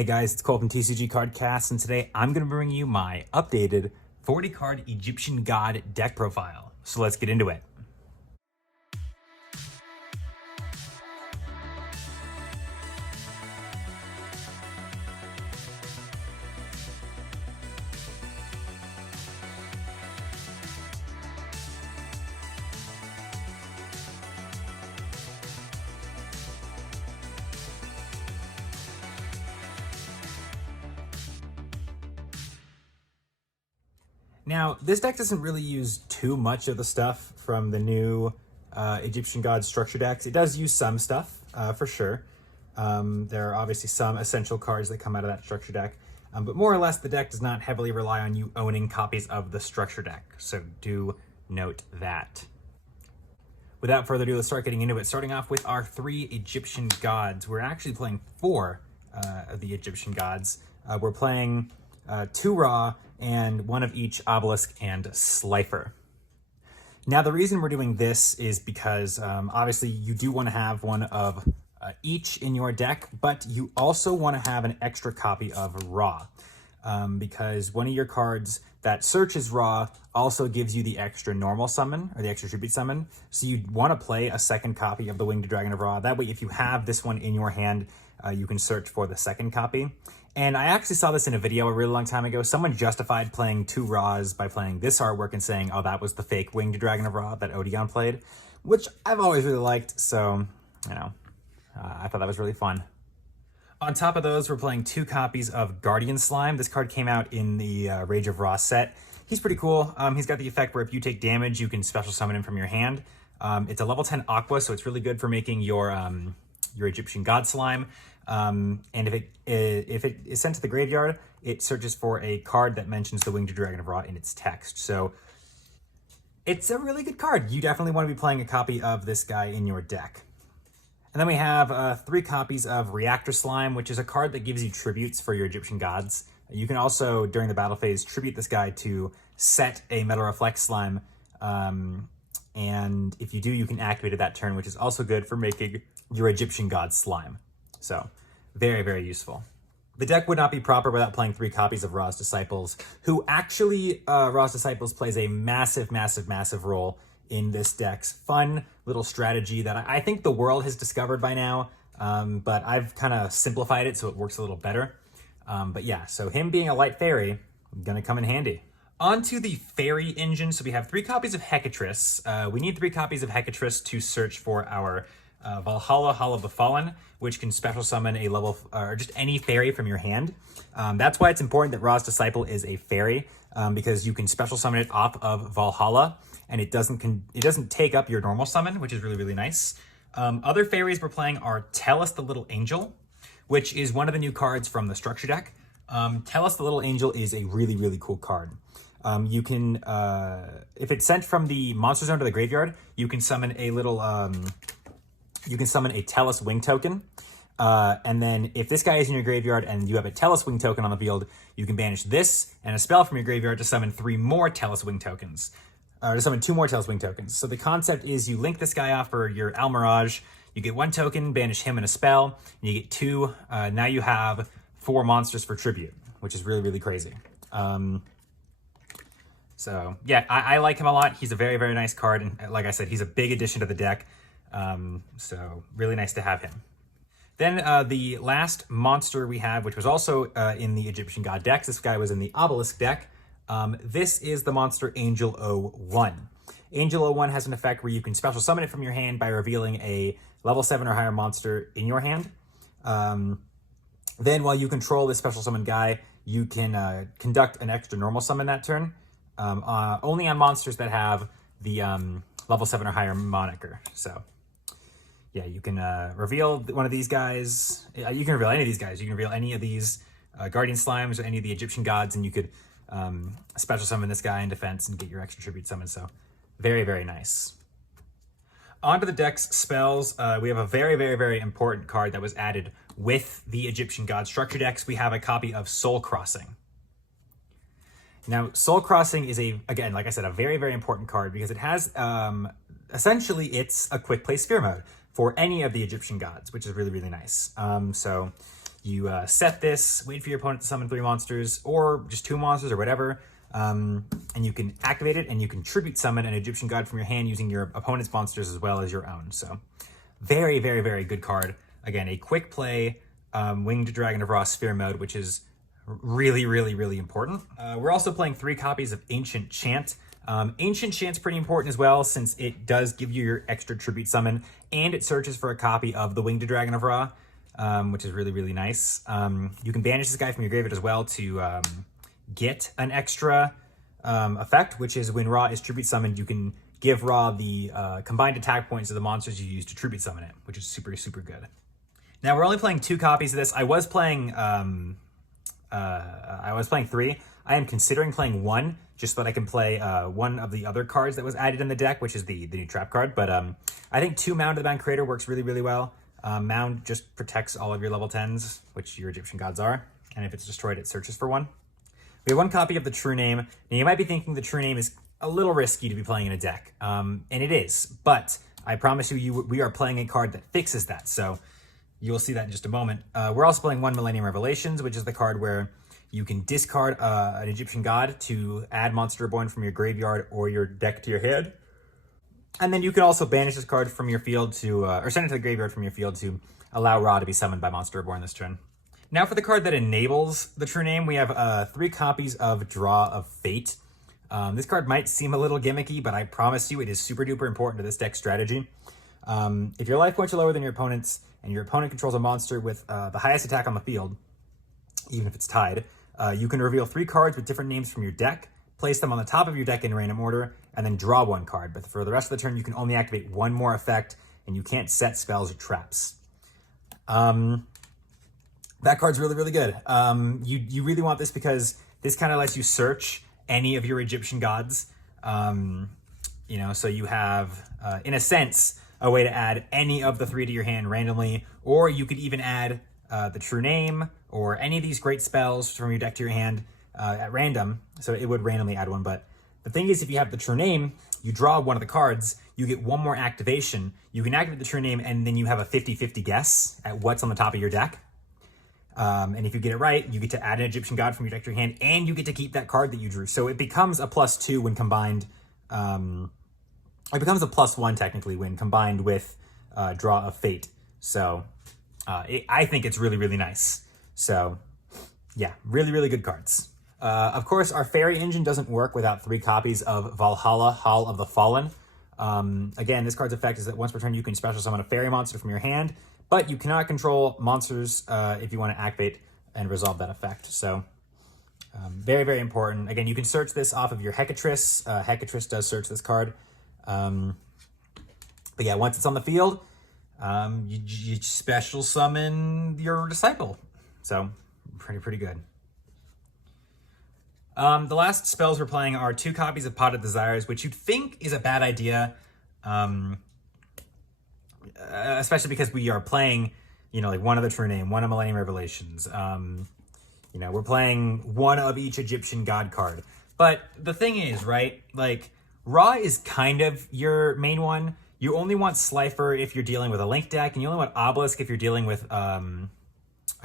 Hey guys, it's Cole from TCG Cardcast, and today I'm going to bring you my updated 40 card Egyptian God deck profile. So let's get into it. Now, this deck doesn't really use too much of the stuff from the new Egyptian God structure decks. It does use some stuff, for sure. There are obviously some essential cards that come out of that structure deck, but more or less the deck does not heavily rely on you owning copies of the structure deck, so do note that. Without further ado, let's start getting into it. Starting off with our 3 Egyptian gods. We're actually playing 4 of the Egyptian gods. We're playing 2 Ra and 1 of each Obelisk and Slifer. Now, the reason we're doing this is because obviously you do want to have 1 of each in your deck, but you also want to have an extra copy of Ra, because one of your cards that searches Ra also gives you the extra normal summon or the extra tribute summon. So you want to play a second copy of the Winged Dragon of Ra. That way, if you have this one in your hand, you can search for the second copy. And I actually saw this in a video a really long time ago. Someone justified playing 2 Ras by playing this artwork and saying, oh, that was the fake Winged Dragon of Ra that Odeon played, which I've always really liked. So, I thought that was really fun. On top of those, we're playing 2 copies of Guardian Slime. This card came out in the Rage of Ra set. He's pretty cool. He's got the effect where if you take damage, you can special summon him from your hand. It's a level 10 Aqua, so it's really good for making your Egyptian God Slime. And if it is sent to the graveyard, it searches for a card that mentions the Winged Dragon of Ra in its text. So it's a really good card. You definitely want to be playing a copy of this guy in your deck. And then we have 3 copies of Reactor Slime, which is a card that gives you tributes for your Egyptian gods. You can also, during the battle phase, tribute this guy to set a Metal Reflect Slime. And if you do, you can activate it that turn, which is also good for making your Egyptian god slime. So very, very useful. The deck would not be proper without playing 3 copies of Ra's Disciples, who actually, Ra's Disciples plays a massive, massive, massive role in this deck's fun little strategy that I think the world has discovered by now, but I've kind of simplified it so it works a little better. But yeah, so him being a light fairy, gonna come in handy. On to the fairy engine. So we have 3 copies of Hecatrice. We need 3 copies of Hecatrice to search for our Valhalla, Hall of the Fallen, which can special summon a level, or just any fairy from your hand. That's why it's important that Ra's Disciple is a fairy, because you can special summon it off of Valhalla, and it doesn't take up your normal summon, which is really, really nice. Other fairies we're playing are Tellus the Little Angel, which is one of the new cards from the structure deck. Tellus the Little Angel is a really, really cool card. You can, if it's sent from the monster zone to the graveyard, you can summon a little, you can summon a Tellus Wing token. And then if this guy is in your graveyard and you have a Tellus Wing token on the field, you can banish this and a spell from your graveyard to summon 3 more Tellus Wing tokens. Or to summon 2 more Tellus Wing tokens. So the concept is you link this guy off for your Almirage, you get 1 token, banish him and a spell, and you get 2. Now you have 4 monsters for tribute, which is really, really crazy. So yeah, I like him a lot. He's a very, very nice card. And like I said, he's a big addition to the deck. So really nice to have him. Then the last monster we have, which was also in the Egyptian God decks, this guy was in the Obelisk deck. This is the monster Angel 01. Angel 01 has an effect where you can special summon it from your hand by revealing a level 7 or higher monster in your hand. Then while you control this special summon guy, you can conduct an extra normal summon that turn. Only on monsters that have the level 7 or higher moniker. So yeah, you can reveal one of these guys. You can reveal any of these guys. You can reveal any of these Guardian Slimes or any of the Egyptian gods, and you could special summon this guy in defense and get your extra tribute summon. So very, very nice. Onto the deck's spells. We have a very, very, very important card that was added with the Egyptian God structure decks. We have a copy of Soul Crossing. Now, Soul Crossing is, again, like I said, a very, very important card because it has, essentially, it's a quick play sphere mode for any of the Egyptian gods, which is really, really nice. So You set this, wait for your opponent to summon 3 monsters, or just 2 monsters or whatever, and you can activate it, and you can tribute summon an Egyptian god from your hand using your opponent's monsters as well as your own. So very, very, very good card. Again, a quick play Winged Dragon of Ra Sphere mode, which is really, really, really important. We're also playing 3 copies of Ancient Chant. Ancient Chant's pretty important as well, since it does give you your extra tribute summon, and it searches for a copy of the Winged Dragon of Ra, which is really, really nice. You can banish this guy from your graveyard as well to get an extra effect, which is when Ra is tribute summoned, you can give Ra the combined attack points of the monsters you use to tribute summon it, which is super, super good. Now, we're only playing 2 copies of this. I was playing 3. I am considering playing 1, just so that I can play one of the other cards that was added in the deck, which is the new trap card. But I think 2 Mound of the Bound Creator works really, really well. Mound just protects all of your level 10s, which your Egyptian gods are. And if it's destroyed, it searches for 1. We have 1 copy of the True Name. Now, you might be thinking the True Name is a little risky to be playing in a deck. And it is. But I promise you, we are playing a card that fixes that. So you will see that in just a moment. We're also playing 1 Millennium Revelations, which is the card where you can discard an Egyptian god to add Monster Reborn from your graveyard or your deck to your hand. And then you can also banish this card from your field to, or send it to the graveyard from your field to allow Ra to be summoned by Monster Reborn this turn. Now for the card that enables the True Name, we have 3 copies of Draw of Fate. This card might seem a little gimmicky, but I promise you it is super duper important to this deck strategy. If your life points are lower than your opponent's, and your opponent controls a monster with the highest attack on the field, even if it's tied, you can reveal 3 cards with different names from your deck, place them on the top of your deck in random order, and then draw 1 card. But for the rest of the turn, you can only activate 1 more effect, and you can't set spells or traps. That card's really, really good. You really want this because this kind of lets you search any of your Egyptian gods. So you have, in a sense, a way to add any of the 3 to your hand randomly, or you could even add the True Name or any of these great spells from your deck to your hand at random. So it would randomly add 1. But the thing is, if you have the True Name, you draw 1 of the cards, you get 1 more activation. You can activate the True Name, and then you have a 50-50 guess at what's on the top of your deck. And if you get it right, you get to add an Egyptian god from your deck to your hand, and you get to keep that card that you drew. So it becomes a +2 when combined. It becomes a +1 technically when combined with Draw of Fate. So I think it's really, really nice. So yeah, really, really good cards. Of course, our Fairy Engine doesn't work without 3 copies of Valhalla, Hall of the Fallen. Again, this card's effect is that once per turn you can special summon a fairy monster from your hand, but you cannot control monsters if you want to activate and resolve that effect. So very, very important. Again, you can search this off of your Hecatrice. Hecatrice does search this card. But yeah, once it's on the field, you special summon your Disciple. So pretty good. The last spells we're playing are 2 copies of Pot of Desires, which you'd think is a bad idea, especially because we are playing, like 1 of the True Name, 1 of Millennium Revelations. We're playing 1 of each Egyptian god card. But the thing is, right, like, Ra is kind of your main one. You only want Slifer if you're dealing with a Link deck, and you only want Obelisk if you're dealing with a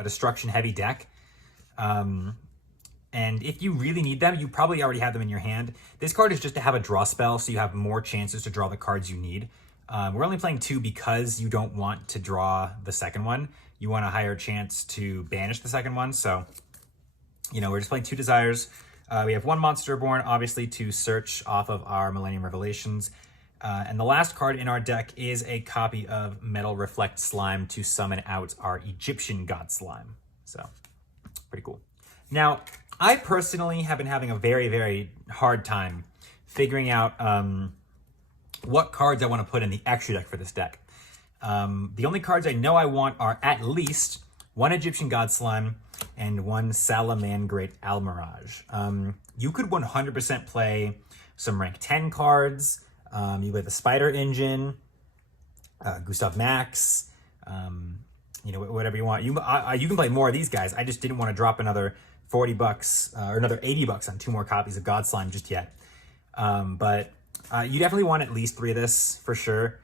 destruction-heavy deck. And if you really need them, you probably already have them in your hand. This card is just to have a draw spell, so you have more chances to draw the cards you need. We're only playing 2 because you don't want to draw the second one. You want a higher chance to banish the second one. So, we're just playing 2 Desires. We have 1 Monster Reborn, obviously, to search off of our Millennium Revelations. And the last card in our deck is a copy of Metal Reflect Slime to summon out our Egyptian God Slime. So, pretty cool. Now, I personally have been having a very, very hard time figuring out what cards I want to put in the extra deck for this deck. The only cards I know I want are at least 1 Egyptian God Slime and 1 Salamangreat Almirage. You could 100% play some rank 10 cards. You play the Spider Engine, Gustav Max, whatever you want. You can play more of these guys. I just didn't want to drop another $40 or another $80 on 2 more copies of God Slime just yet. But you definitely want at least 3 of this for sure.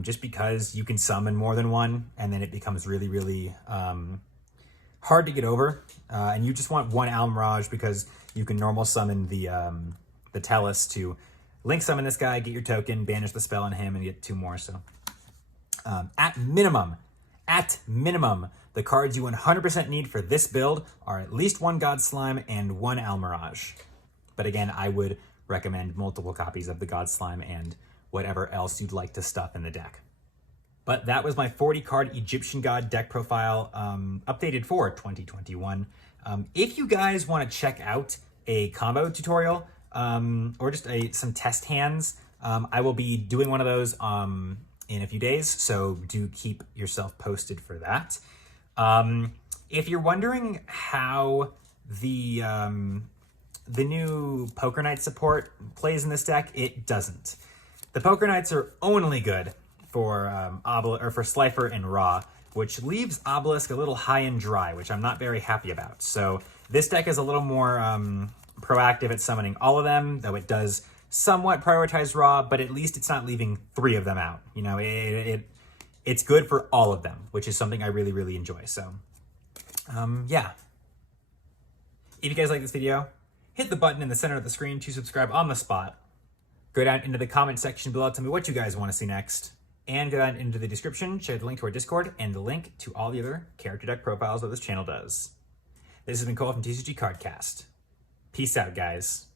Just because you can summon more than 1, and then it becomes really, really hard to get over, and you just want one Almirage because you can normal summon the Tellus to link summon this guy, get your token, banish the spell on him, and get 2 more. So at minimum, the cards you 100% need for this build are at least 1 God Slime and 1 Almirage. But again, I would recommend multiple copies of the God Slime and whatever else you'd like to stuff in the deck. But that was my 40 card Egyptian God deck profile, updated for 2021. If you guys want to check out a combo tutorial or just some test hands, I will be doing one of those in a few days, so do keep yourself posted for that. If you're wondering how the new Poker Knight support plays in this deck, it doesn't. The Poker Knights are only good for for Slifer and Ra, which leaves Obelisk a little high and dry, which I'm not very happy about. So this deck is a little more proactive at summoning all of them, though it does somewhat prioritize Ra, but at least it's not leaving 3 of them out. You know, it's good for all of them, which is something I really, really enjoy. So, yeah. If you guys like this video, hit the button in the center of the screen to subscribe on the spot. Go down into the comment section below, tell me what you guys want to see next. And go down into the description, share the link to our Discord, and the link to all the other character deck profiles that this channel does. This has been Cole from TCG Cardcast. Peace out, guys.